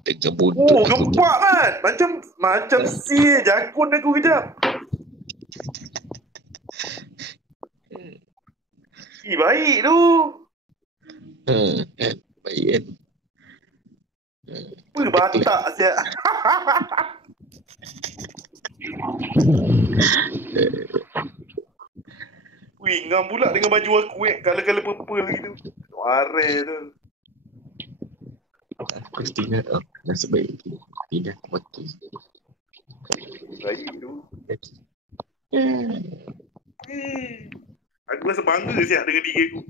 Dengan buntut Oh, aku tu. gempak kan? Macam si jakun aku kejap. Baik tu. Baik kan. Apa batak siap. Wih, ngam pula dengan baju aku Kala-kala purple gitu. Ware tu. Aku tinggal nasib baik tu. Tidak aku mati. Baik tu. Aku rasa bangga siap dengan diri aku.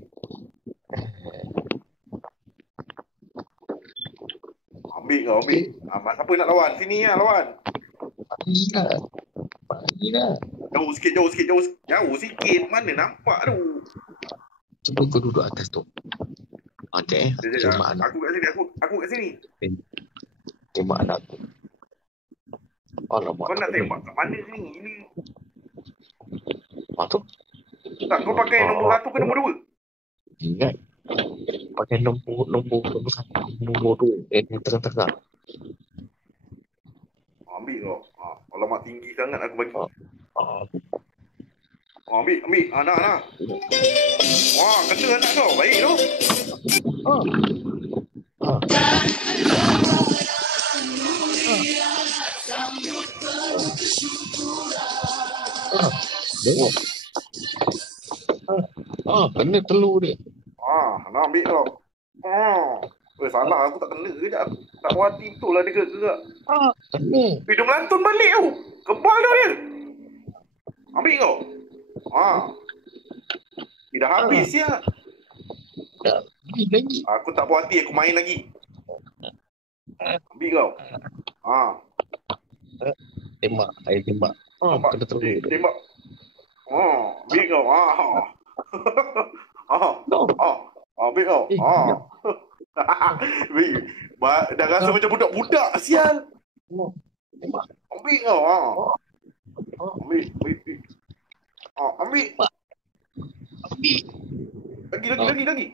Ambil. Siapa nak lawan? Sini lah lawan. Pagilah. Jauh sikit. Mana nampak tu? Cuba kau duduk atas tu. Okay, tembak anak. Aku kat sini. Tembak anak aku. Alamak. Kau nak tembak kat mana sini? Ini. Tu? Tak, kau pakai nombor 1 ke nombor 2? Ingat. Pakai nombor 1, nombor 2. Tengah-tengah. Ambil kau. Alamak tinggi sangat aku bagi. Ambil. Anak. Wah, kena anak kau. Baik tu. Tengok. Kena telur dia. Nak ambil kau. Salah aku tak kena kejap. Tak puas hati betul lah dia gerak. Kena. Dia melantun balik tu. Kebal tu dia. Ambil kau. Dah habis ya. Dah habis lagi. Aku tak puas hati, aku main lagi. Ambil kau. Tembak. Air tembak. Kena telur dia. Tembak. Ambil kau. Ambil kau. Dah rasa macam budak-budak. Sial. Tembak. Ambil kau. Ambil. Lagi.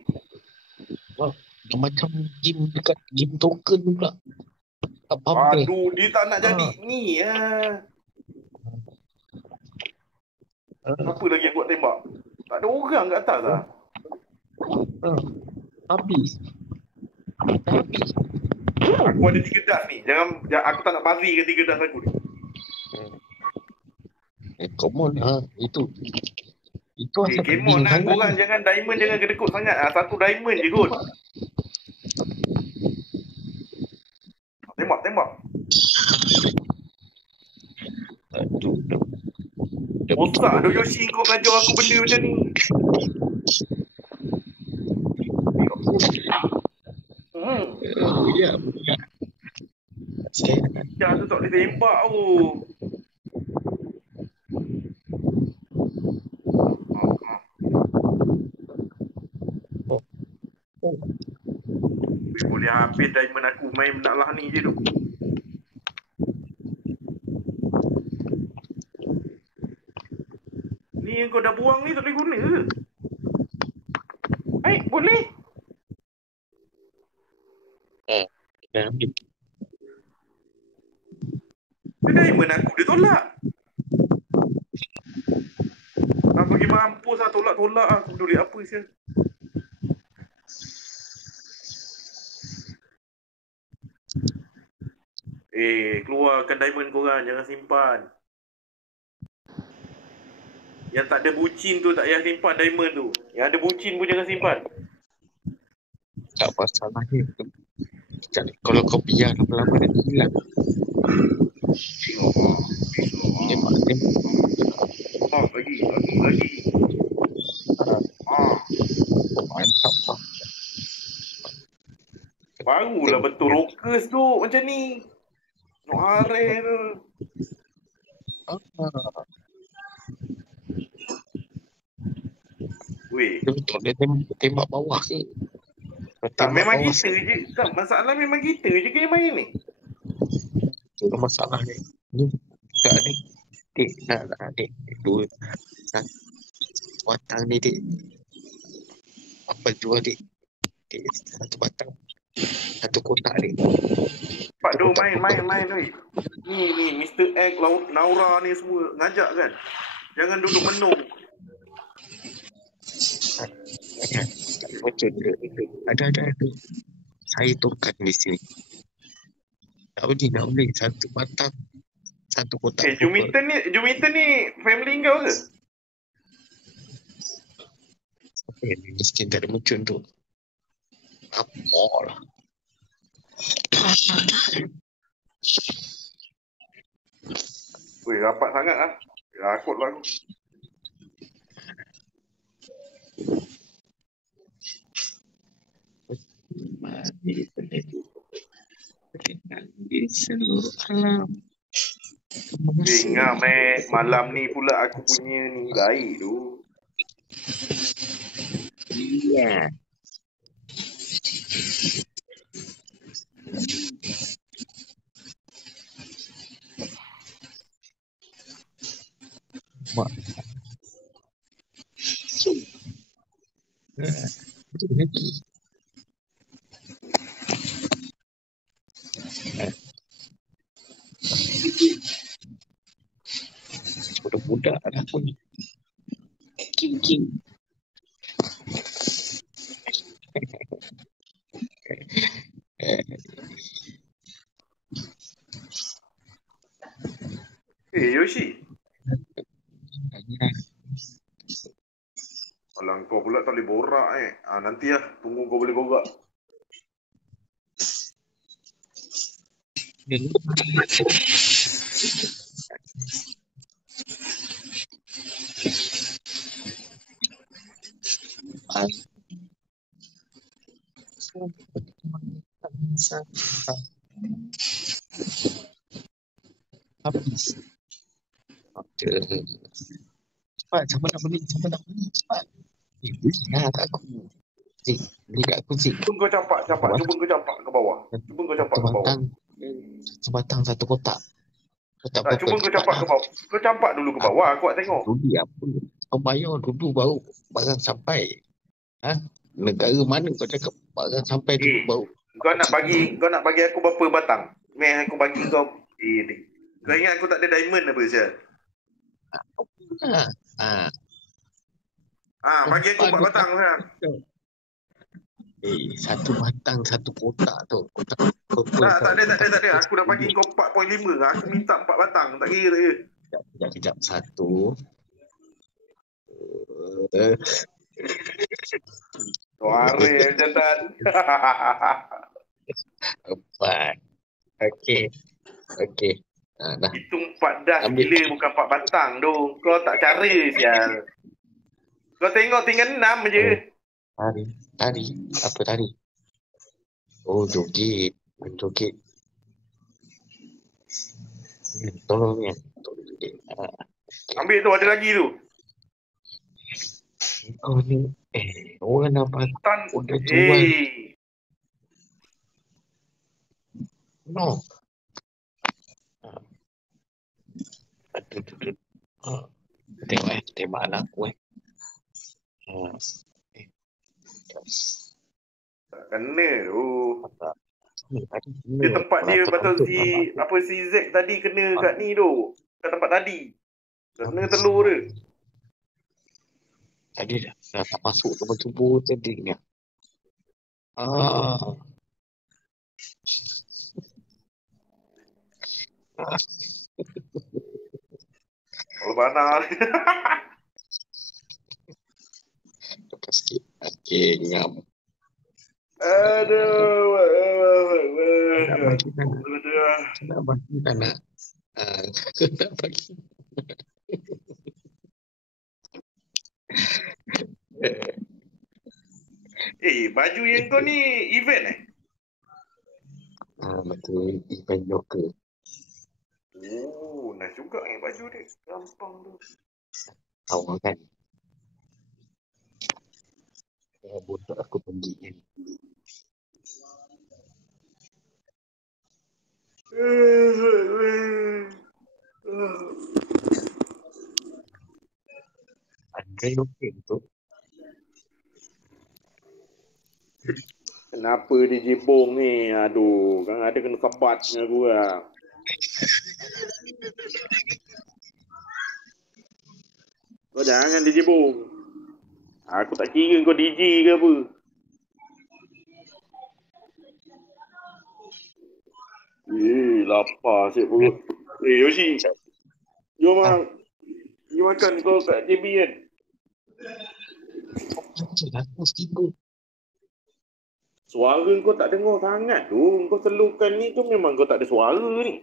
Macam game dekat game token pula. Tak faham. Aduh, dia tak nak jadi ni ya. Apa lagi aku buat tembak? Tak ada orang kat atas lah. Habis. Aku ada 3 das ni. Jangan aku tak nak bazi ke 3 das aku ni. Common itu asal Kemon lah korang. Jangan diamond, jangan kedekut sangat. 1 diamond je kot. Tembak. Aduh. Otak do Yoshi kau ajar aku benda macam ni. Ya. Dah tu tak boleh tembak tu. Boleh habis diamond aku main naklah ni je tu. Ni yang kau dah buang ni tak boleh guna ke? Boleh. Dah ambil. Dia diamond aku, dia tolak. Bagi mampus lah, tolak aku peduli apa sial. Keluarkan diamond korang, jangan simpan. Yang tak ada bucin tu tak payah simpan diamond tu. Yang ada bucin pun jangan simpan. Tak masalah ni. Kalau kau biar lama-lama dia hilang. Tembak. Lagi. Mantap lah. Barulah betul rockers tu macam ni. Noare tu. Weh. Betul dia tembak bawah ke? Tak, memang kita je. Tak, masalah memang kita je ke yang main ni. Itu masalah ni. Ni tak ni. Dik nak dik. 2 batang ni dik. Apa jual dik? Dik 1 batang. Satu kotak ni. Pak Satu do kotak pokok. main oi. Ni Mr. X, Naura ni semua ngajak kan. Jangan duduk menung. Macam tu. Ada. Saya tukar di sini. Tak boleh. Satu batang. Satu kotak pokok. Juminton ni family kau ke? Siapa yang miskin tak ada muncul tu? Apa lah. Weh, rapat sangat lah. Takut lah aku. Mari di seluruh alam. Ingat malam ni pula aku punya ni baik tu. Iya. Mak. Betul lagi. Budak-budak lah pun. King. Yoshi. Alah, kau pula tak boleh borak nanti lah. Tunggu kau boleh borak. Habis. Cepat, siapa nak beli? Cepat. Belilah kat aku. Beli kat aku, Zik. Cuba kau campak. Cuba kau campak ke bawah. Sebatang satu kotak. Cuba kau campak ke bawah. Kau campak dulu ke bawah, aku nak tengok. Dulu apa? Kau bayar dulu baru barang sampai. Negara mana kau cakap barang sampai tu baru. Kau nak bagi aku berapa batang? Aku bagi kau. Kau ingat aku tak ada diamond apa Syah? Bagi aku 4 batang sekarang. Satu batang satu kotak tu. Kotak tak ada. Aku dah bagi kau 4.5. Aku minta 4 batang. Tak kira. Kejap. Satu. Suara jantan. 4. Okey. Dah. Itu 4 dah gila, bukan 4 batang tu. Kau tak cara sial. Kau tengok tinggal 6 je. Tari. Apa tari? Oh, joget. Tolong joget. Ambil tu, ada lagi tu. Oh ni. Orang nampak udah jual. No. Tengok anak aku tak kena tu. Dia tempat dia betul si Z tadi kena kat ni tu. Kat tempat tadi. Kena telur dia. Tadi dah tak masuk tubuh tadi ni. Kalau banar. Lepas sikit. Okey, ngam. Aduh. Nak bagi tak nak. Nak bagi. Baju yang kau ni event Betul, event local. Nice juga baju dia. Gampang tu. Awal kan. Bodoh aku pergi ni. Andai okey tu. Kenapa DJ Bong ni? Aduh, kan ada kena sebat dengan aku lah. Kau jangan DJ Bong. Aku tak kira kau DJ ke apa. Lapar asyik perut. Yoshi. Jom bang. You makan kau kat JB kan? Aku sibuk. Suara kau tak dengar sangat tu. Kau selukan ni tu memang kau tak ada suara ni.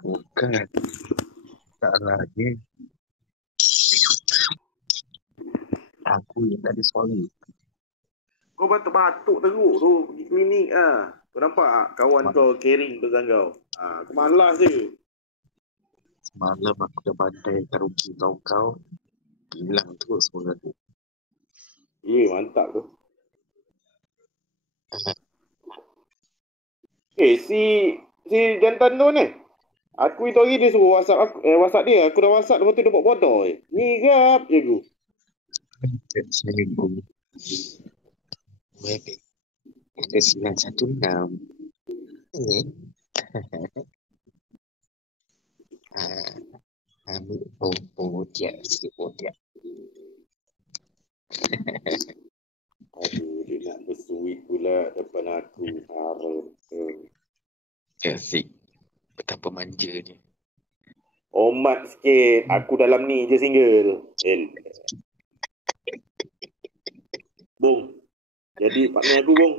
Bukan. Tak lagi. Aku yang tak ada suara. Kau batuk-batuk teruk tu. Pergi klinik ah. Kau nampak tak? Kawan kau caring pasal kau. Aku malas je. Semalam aku dah pandai karaoke kau. Hilang terus suara tu. Mantap tu. Si jantan tu ni. Aku itu hari dia suruh WhatsApp aku, WhatsApp dia. Aku dah WhatsApp lepas tu dia buat bodoh. Ni gap je aku. Saya pun. Web. Ada 916. Ambil dia sikit dia. Aduh, dia nak bersuit pula depan aku. Harap. Asik. Betapa manja ni. Omat sikit. Aku dalam ni je single. Bong. Jadi partner aku, Bong.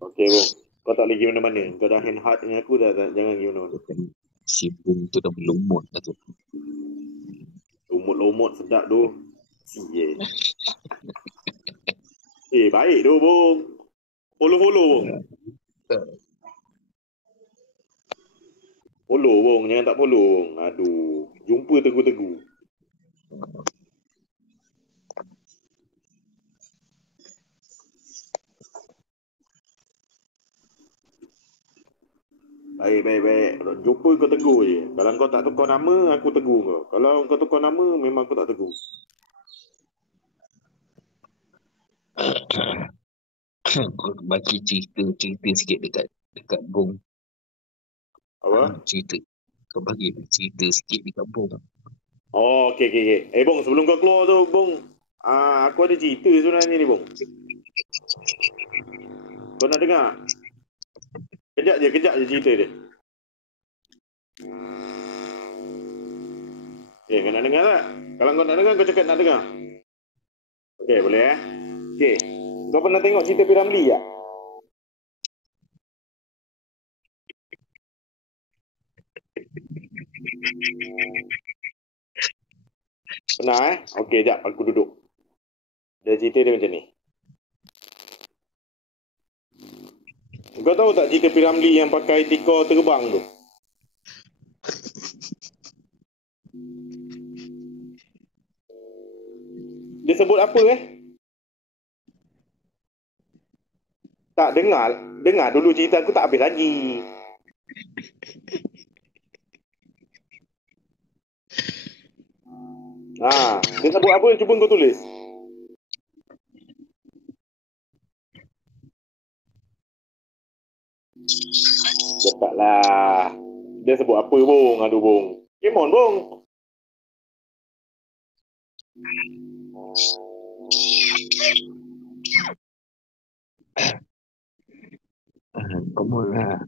Okey, Bong. Kau tak boleh pergi mana-mana. Kau dah hand hard dengan aku dah. Jangan pergi mana-mana. Si Bung tu dah berlumut dah tu. Lumut-lumut sedap tu. Siye. Baik tu, Bong. Follow, Bong. Follow, Bong. Jangan tak follow, Bong. Aduh. Jumpa tegur-tegur. Baik. Jumpa kau tegur je. Kalau kau tak tukar nama, aku tegur kau. Kalau kau tukar nama, memang aku tak tegur. Kau bagi cerita sikit dekat Bung. Apa? Cerita. Kau bagi cerita sikit dekat Bung. Oh, okey. Bong, sebelum kau keluar tu, Bong. Aku ada cerita sebenarnya ni, Bong. Kau nak dengar? Kejap je cerita dia. Kau nak dengar tak? Kalau kau nak dengar, kau cakap nak dengar. Okey, boleh Okey. Kau pernah tengok cerita P. Ramlee tak? Pernah Okey, sekejap aku duduk. Dia cerita dia macam ni. Kau tahu tak cerita P. Ramlee yang pakai tikar terbang tu? Dia sebut apa Tak dengar dulu cerita aku tak habis lagi. Dia sebut apa? Cuba kau tulis. Cepatlah. Dia sebut apa, Bong? Aduh, Bong. Come on, Bong. Come on lah.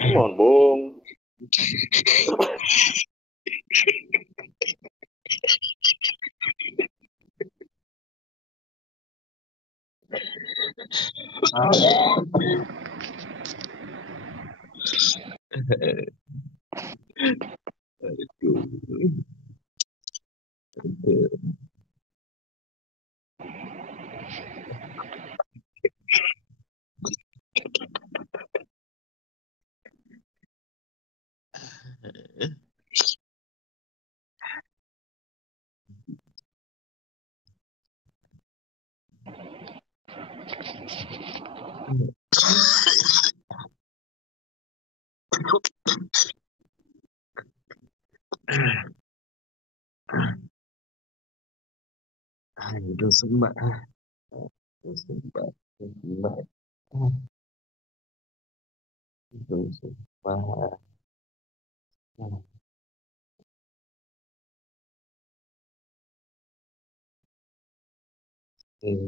Come on, Bong. Hidup sumbat. Hidup sumbat. Sumbat. Hidup sumbat. Eh?